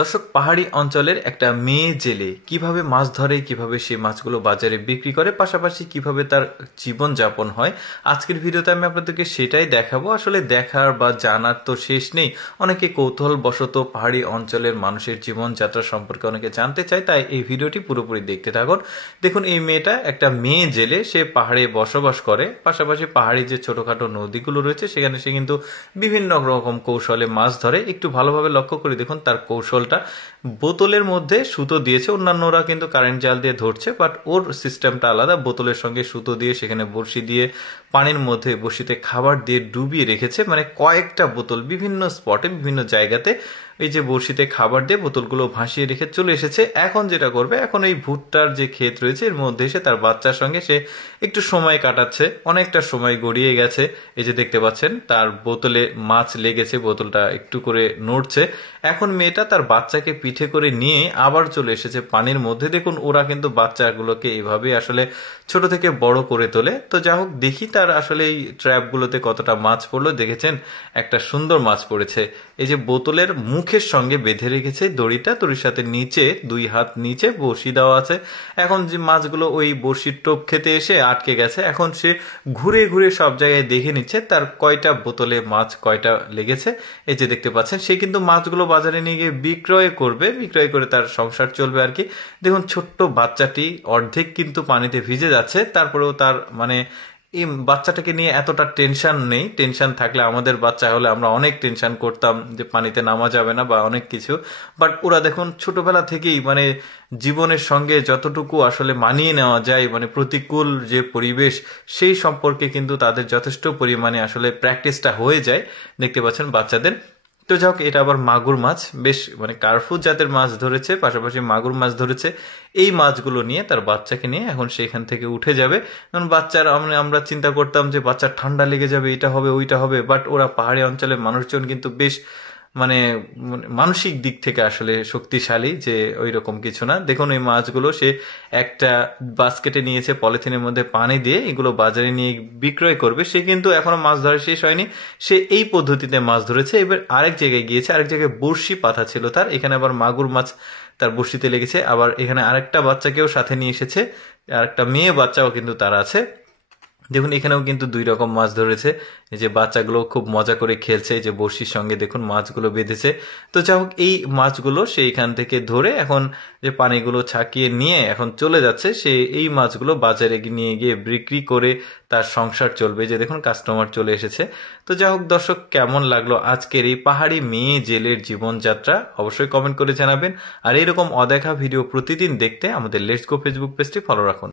দর্শক, পাহাড়ি অঞ্চলের একটা মেয়ে জেলে কিভাবে মাছ ধরে, কিভাবে সে মাছগুলো বাজারে বিক্রি করে, পাশাপাশি কিভাবে তার জীবন যাপন হয়, আজকের ভিডিওতে আমি আপনাদেরকে সেটাই দেখাবো। আসলে দেখার বা জানার তো শেষ নেই। অনেকে কৌতূহল বশত পাহাড়ি অঞ্চলের মানুষের জীবনযাত্রা সম্পর্কে অনেকে জানতে চায়, তাই এই ভিডিওটি পুরোপুরি দেখতে থাকুন। দেখুন, এই মেয়েটা একটা মেয়ে জেলে, সে পাহাড়ে বসবাস করে, পাশাপাশি পাহাড়ি যে ছোটখাটো নদীগুলো রয়েছে সেখানে সে কিন্তু বিভিন্ন রকম কৌশলে মাছ ধরে। একটু ভালোভাবে লক্ষ্য করে দেখুন তার কৌশলটা। বোতলের মধ্যে সুতো দিয়েছে, অন্যান্যরা কিন্তু কারেন্ট জাল দিয়ে ধরছে, বাট ওর সিস্টেমটা আলাদা। বোতলের সঙ্গে সুতো দিয়ে সেখানে বড়শি দিয়ে পানির মধ্যে বড়শিতে খাবার দিয়ে ডুবিয়ে রেখেছে, মানে কয়েকটা বোতল বিভিন্ন স্পটে বিভিন্ন জায়গাতে এই যে বড়শিতে খাবার দিয়ে বোতলগুলো ভাসিয়ে রেখে চলে এসেছে। এখন যেটা করবে, এখন এই ভুট্টার যে ক্ষেত রয়েছে এর মধ্যে এসে তার বাচ্চার সঙ্গে সে একটু সময় কাটাচ্ছে। অনেকটা সময় গড়িয়ে গেছে। এই যে দেখতে পাচ্ছেন তার বোতলে মাছ লেগেছে, বোতলটা একটু করে নড়ছে। এখন মেয়েটা তার বাচ্চাকে পিঠে করে নিয়ে আবার চলে এসেছে পানির মধ্যে। দেখুন, ওরা কিন্তু বাচ্চাগুলোকে এইভাবে আসলে ছোট থেকে বড় করে তোলে। তো যা হোক, দেখি তার আসলে এই ট্র্যাপগুলোতে কতটা মাছ পড়লো। দেখেছেন, একটা সুন্দর মাছ পড়েছে। এই যে বোতলের মুখের সঙ্গে বেঁধে রেখেছে দড়িটা, দড়ির সাথে নিচে 2 হাত নিচে বড়শি দেওয়া আছে। এখন যে মাছগুলো ওই বড়শির টোপ খেতে এসে আটকে গেছে, এখন সে ঘুরে ঘুরে সব জায়গায় দেখে নিচ্ছে তার কয়টা বোতলে মাছ কয়টা লেগেছে। এই যে দেখতে পাচ্ছেন, সে কিন্তু মাছগুলো বাজারে নিয়ে গিয়ে বিক্রয় করবে, বিক্রয় করে তার সংসার চলবে আর কি। দেখুন, ছোট্ট বাচ্চাটি অর্ধেক কিন্তু পানিতে ভিজে যাচ্ছে, তারপরেও তার মানে এই বাচ্চাটাকে নিয়ে এতটা টেনশন নেই। টেনশন থাকলে আমাদের বাচ্চা হলে আমরা অনেক টেনশন করতাম যে পানিতে নামা যাবে না বা অনেক কিছু। বাট ওরা দেখুন ছোটবেলা থেকেই মানে জীবনের সঙ্গে যতটুকু আসলে মানিয়ে নেওয়া যায়, মানে প্রতিকূল যে পরিবেশ সেই সম্পর্কে কিন্তু তাদের যথেষ্ট পরিমাণে আসলে প্র্যাকটিসটা হয়ে যায়। দেখতে পাচ্ছেন বাচ্চাদের। তো যাক, এটা আবার মাগুর মাছ, বেশ মানে কার্ফু জাতের মাছ ধরেছে, পাশাপাশি মাগুর মাছ ধরেছে। এই মাছগুলো নিয়ে তার বাচ্চাকে নিয়ে এখন সেখান থেকে উঠে যাবে। কারণ বাচ্চার আমরা চিন্তা করতাম যে বাচ্চার ঠান্ডা লেগে যাবে, এটা হবে ওইটা হবে, বাট ওরা পাহাড়ি অঞ্চলের মানুষজন কিন্তু বেশ মানে মানসিক দিক থেকে আসলে শক্তিশালী, যে ওই রকম কিছু না। দেখুন, এই মাছগুলো সে একটা বাস্কেটে নিয়েছে, পলিথিনের মধ্যে পানি দিয়ে এগুলো বাজারে নিয়ে বিক্রয় করবে। সে কিন্তু এখনো মাছ ধরা শেষ হয়নি, সে এই পদ্ধতিতে মাছ ধরেছে। এবার আরেক জায়গায় গিয়েছে, আরেক জায়গায় বড়শি পাতা ছিল তার, এখানে আবার মাগুর মাছ তার বড়শিতে লেগেছে। আবার এখানে আরেকটা বাচ্চাকেও সাথে নিয়ে এসেছে, আরেকটা মেয়ে বাচ্চাও কিন্তু তার আছে। দেখুন, এখানেও কিন্তু 2 রকম মাছ ধরেছে। এই যে বাচ্চাগুলো খুব মজা করে খেলছে, যে বড়শির সঙ্গে দেখুন মাছগুলো বেঁধেছে। তো যাই হোক, এই মাছগুলো সে এখান থেকে ধরে এখন যে পানিগুলো ছাকিয়ে নিয়ে এখন চলে যাচ্ছে, সে এই মাছগুলো বাজারে নিয়ে গিয়ে বিক্রি করে তার সংসার চলবে। যে দেখুন, কাস্টমার চলে এসেছে। তো যাই হোক দর্শক, কেমন লাগলো আজকের এই পাহাড়ি মেয়ে জেলের জীবনযাত্রা অবশ্যই কমেন্ট করে জানাবেন। আর এরকম অদেখা ভিডিও প্রতিদিন দেখতে আমাদের লেটস গো ফেসবুক পেজটি ফলো রাখুন।